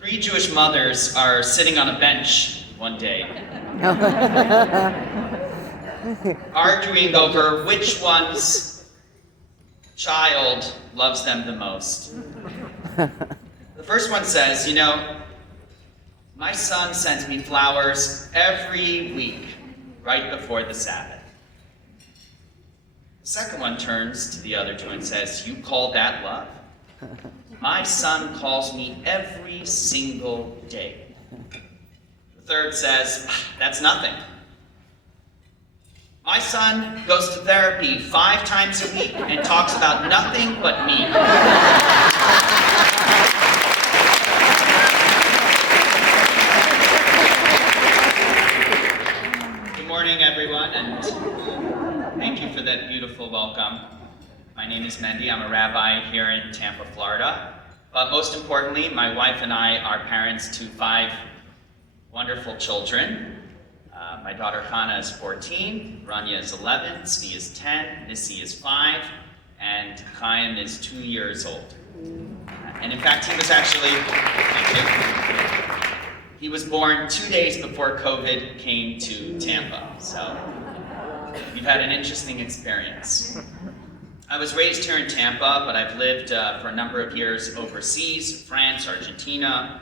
Three Jewish mothers are sitting on a bench one day, arguing over which one's child loves them the most. The first one says, my son sends me flowers every week, right before the Sabbath. The second one turns to the other two and says, you call that love? My son calls me every single day. The third says, that's nothing. My son goes to therapy 5 times a week and talks about nothing but me. Good morning, everyone, and thank you for that beautiful welcome. My name is Mendy. I'm a rabbi here in Tampa, Florida. But most importantly, my wife and I are parents to 5 wonderful children. My daughter Hannah is 14, Rania is 11, Zvi is 10, Nissi is 5, and Chaim is 2 years old. And in fact, he was born 2 days before COVID came to Tampa. So we've had an interesting experience. I was raised here in Tampa, but I've lived for a number of years overseas, France, Argentina,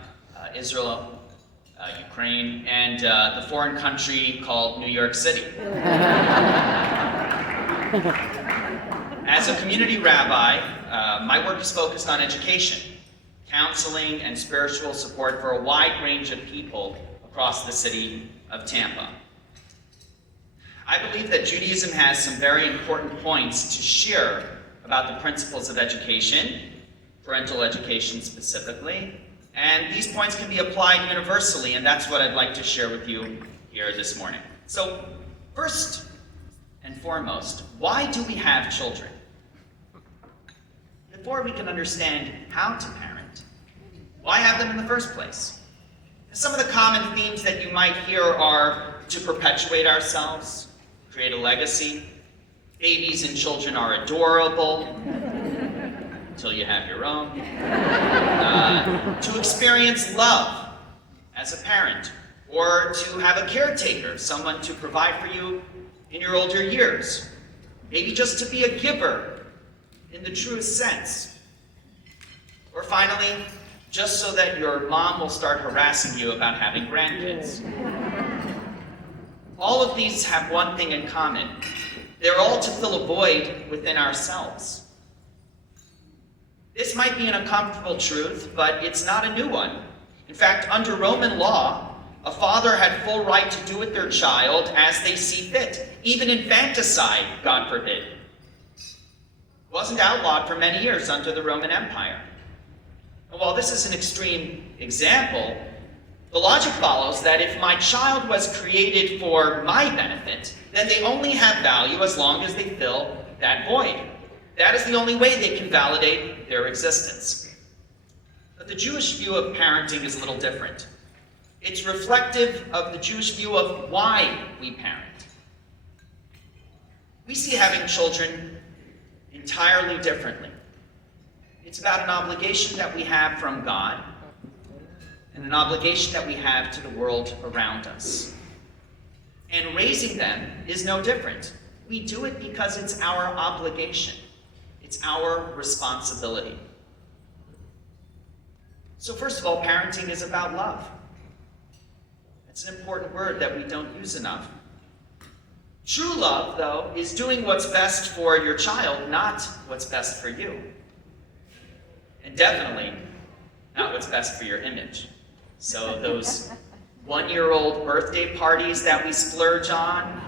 Israel, Ukraine, and the foreign country called New York City. As a community rabbi, my work is focused on education, counseling, and spiritual support for a wide range of people across the city of Tampa. I believe that Judaism has some very important points to share about the principles of education, parental education specifically, and these points can be applied universally, and that's what I'd like to share with you here this morning. So, first and foremost, why do we have children? Before we can understand how to parent, why have them in the first place? Some of the common themes that you might hear are to perpetuate ourselves, create a legacy. Babies and children are adorable until you have your own. To experience love as a parent, or to have a caretaker, someone to provide for you in your older years. Maybe just to be a giver in the truest sense. Or finally, just so that your mom will start harassing you about having grandkids. All of these have one thing in common. They're all to fill a void within ourselves. This might be an uncomfortable truth, but it's not a new one. In fact, under Roman law, a father had full right to do with their child as they see fit, even infanticide, God forbid. It wasn't outlawed for many years under the Roman Empire. And while this is an extreme example, the logic follows that if my child was created for my benefit, then they only have value as long as they fill that void. That is the only way they can validate their existence. But the Jewish view of parenting is a little different. It's reflective of the Jewish view of why we parent. We see having children entirely differently. It's about an obligation that we have from God and an obligation that we have to the world around us. And raising them is no different. We do it because it's our obligation. It's our responsibility. So first of all, parenting is about love. It's an important word that we don't use enough. True love, though, is doing what's best for your child, not what's best for you. And definitely not what's best for your image. So those 1-year-old birthday parties that we splurge on,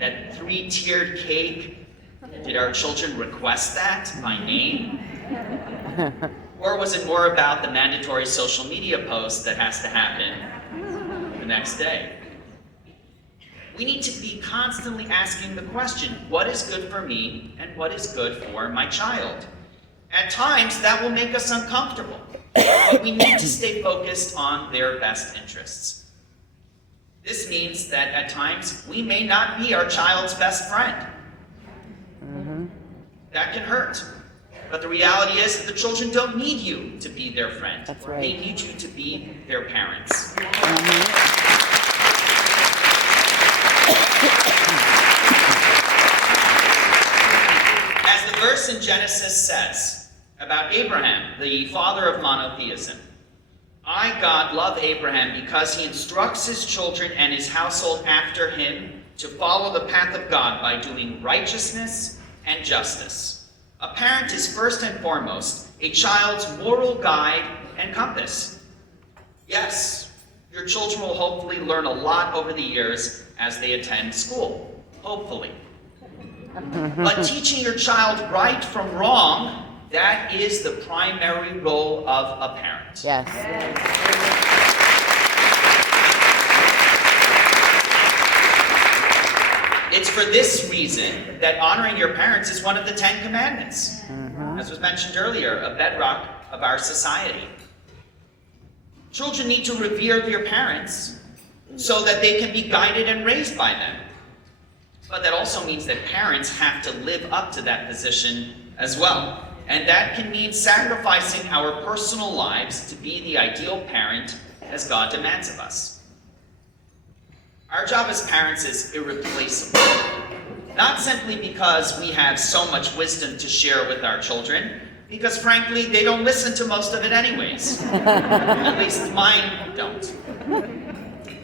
that 3-tiered cake, did our children request that by name? Or was it more about the mandatory social media post that has to happen the next day? We need to be constantly asking the question, what is good for me and what is good for my child? At times, that will make us uncomfortable, but we need to stay focused on their best interests. This means that at times, we may not be our child's best friend. That can hurt. But the reality is that the children don't need you to be their friend. That's right. They need you to be their parents. As the verse in Genesis says about Abraham, the father of monotheism, I, God, love Abraham because he instructs his children and his household after him to follow the path of God by doing righteousness and justice. A parent is first and foremost a child's moral guide and compass. Yes, your children will hopefully learn a lot over the years as they attend school. Hopefully. But teaching your child right from wrong, that is the primary role of a parent. Yes. It's for this reason that honoring your parents is one of the 10 Commandments. As was mentioned earlier, a bedrock of our society. Children need to revere their parents so that they can be guided and raised by them. But that also means that parents have to live up to that position as well. And that can mean sacrificing our personal lives to be the ideal parent as God demands of us. Our job as parents is irreplaceable. Not simply because we have so much wisdom to share with our children, because frankly, they don't listen to most of it anyways. At least mine don't.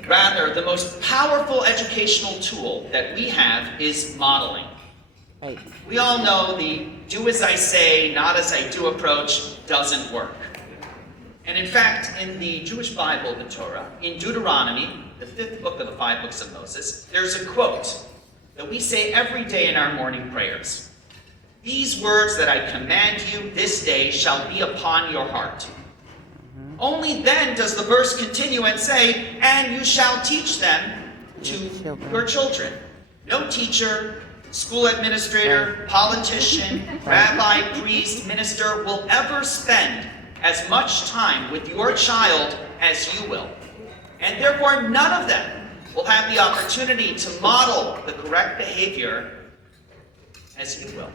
Rather, the most powerful educational tool that we have is modeling. Right. We all know the do as I say, not as I do approach doesn't work. And in fact, in the Jewish Bible, the Torah, in Deuteronomy, the 5th book of the 5 books of Moses, there's a quote that we say every day in our morning prayers. These words that I command you this day shall be upon your heart. Only then does the verse continue and say, and you shall teach them to your children. No teacher, school administrator, politician, rabbi, priest, minister will ever spend as much time with your child as you will. And therefore, none of them will have the opportunity to model the correct behavior as you will.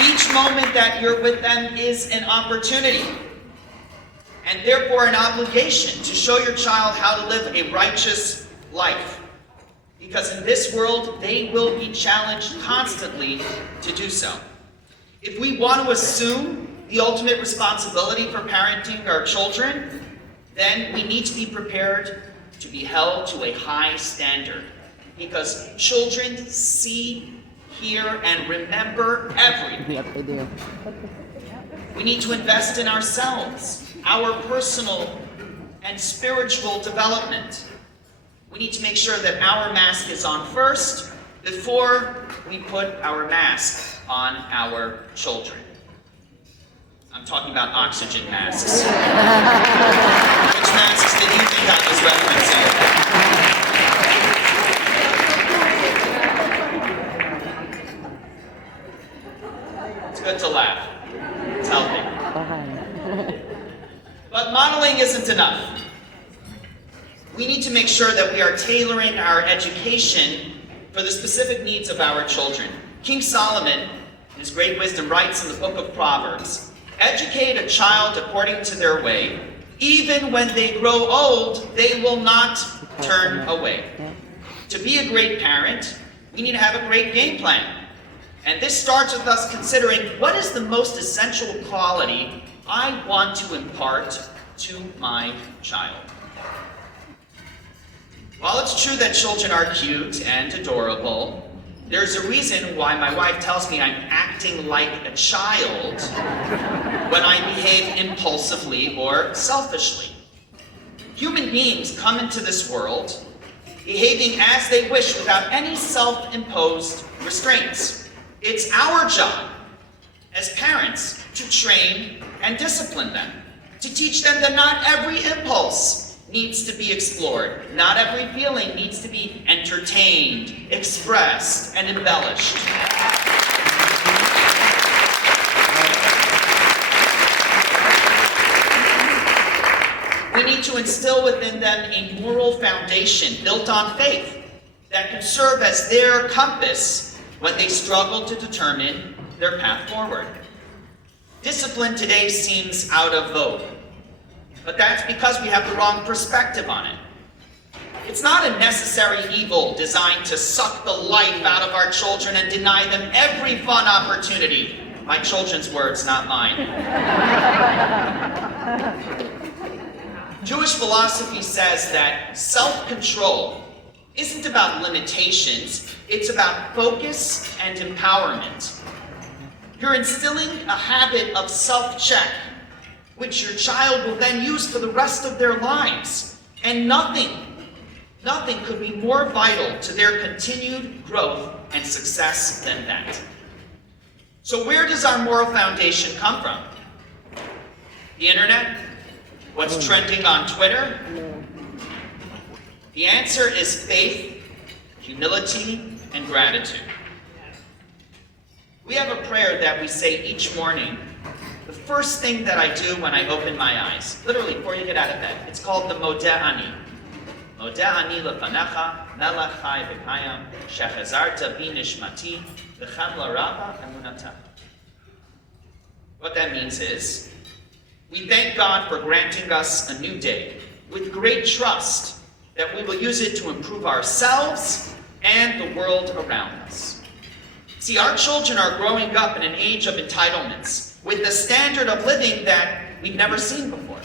Each moment that you're with them is an opportunity, and therefore an obligation to show your child how to live a righteous life. Because in this world, they will be challenged constantly to do so. If we want to assume the ultimate responsibility for parenting our children, then we need to be prepared to be held to a high standard. Because children see, hear, and remember everything. Yep, they do. We need to invest in ourselves, our personal and spiritual development. We need to make sure that our mask is on first before we put our mask on our children. I'm talking about oxygen masks. Which masks did you think I was referencing? It's good to laugh. It's healthy. But modeling isn't enough. We need to make sure that we are tailoring our education for the specific needs of our children. King Solomon, in his great wisdom, writes in the book of Proverbs, educate a child according to their way. Even when they grow old, they will not turn away. To be a great parent, we need to have a great game plan. And this starts with us considering what is the most essential quality I want to impart to my child. While it's true that children are cute and adorable, there's a reason why my wife tells me I'm acting like a child when I behave impulsively or selfishly. Human beings come into this world behaving as they wish without any self-imposed restraints. It's our job as parents to train and discipline them, to teach them that not every impulse needs to be explored. Not every feeling needs to be entertained, expressed, and embellished. We need need to instill within them a moral foundation built on faith that can serve as their compass when they struggle to determine their path forward. Discipline today seems out of vogue, but that's because we have the wrong perspective on it. It's not a necessary evil designed to suck the life out of our children and deny them every fun opportunity. My children's words, not mine. Jewish philosophy says that self-control isn't about limitations, it's about focus and empowerment. You're instilling a habit of self-check, which your child will then use for the rest of their lives. And nothing could be more vital to their continued growth and success than that. So where does our moral foundation come from? The internet? What's trending on Twitter? The answer is faith, humility, and gratitude. We have a prayer that we say each morning, the first thing that I do when I open my eyes, literally before you get out of bed. It's called the Modeh Ani. Modeh Ani lefanecha, melech chai v'kayam, shechazarta bi nishmati, v'chem l'rava emunatah. What that means is, we thank God for granting us a new day with great trust that we will use it to improve ourselves and the world around us. See, our children are growing up in an age of entitlements with a standard of living that we've never seen before.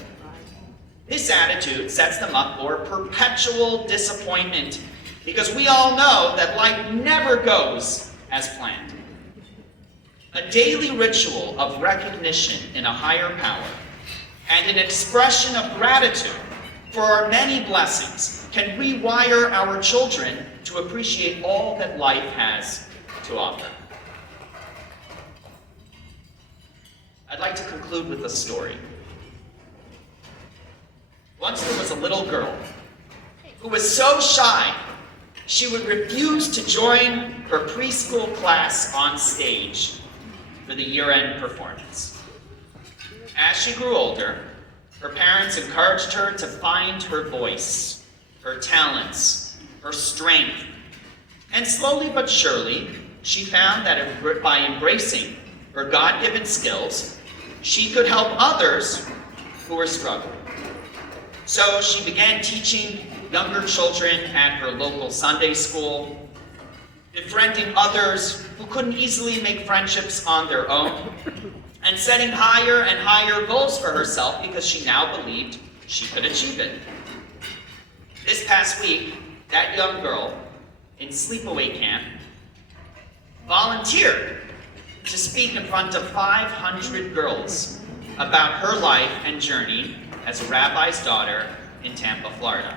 This attitude sets them up for perpetual disappointment because we all know that life never goes as planned. A daily ritual of recognition in a higher power and an expression of gratitude for our many blessings can rewire our children to appreciate all that life has to offer. I'd like to conclude with a story. Once there was a little girl who was so shy she would refuse to join her preschool class on stage for the year-end performance. As she grew older, her parents encouraged her to find her voice, her talents, her strength. And slowly but surely, she found that by embracing her God-given skills, she could help others who were struggling. So she began teaching younger children at her local Sunday school, befriending others who couldn't easily make friendships on their own, and setting higher and higher goals for herself because she now believed she could achieve it. This past week, that young girl in sleepaway camp volunteered to speak in front of 500 girls about her life and journey as a rabbi's daughter in Tampa, Florida.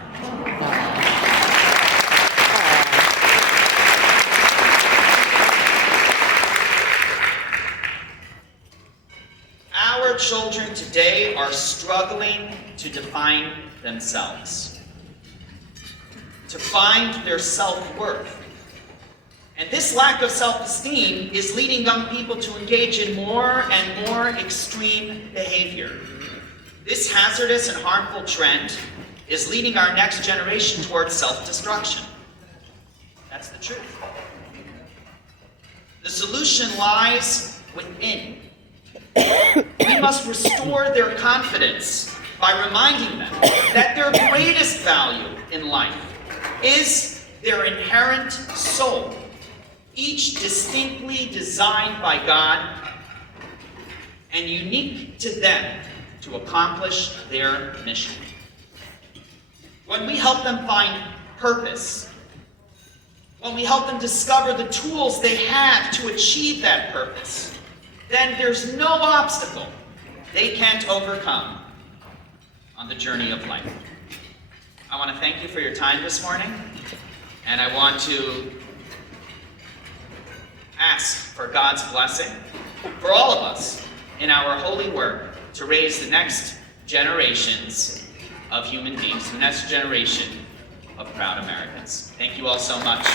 Our children today are struggling to define themselves, to find their self-worth. And this lack of self-esteem is leading young people to engage in more and more extreme behavior. This hazardous and harmful trend is leading our next generation towards self-destruction. That's the truth. The solution lies within. We must restore their confidence by reminding them that their greatest value in life is their inherent soul, each distinctly designed by God and unique to them to accomplish their mission. When we help them find purpose, when we help them discover the tools they have to achieve that purpose, then there's no obstacle they can't overcome on the journey of life. I want to thank you for your time this morning, and I want to ask for God's blessing for all of us in our holy work to raise the next generations of human beings, the next generation of proud Americans. Thank you all so much.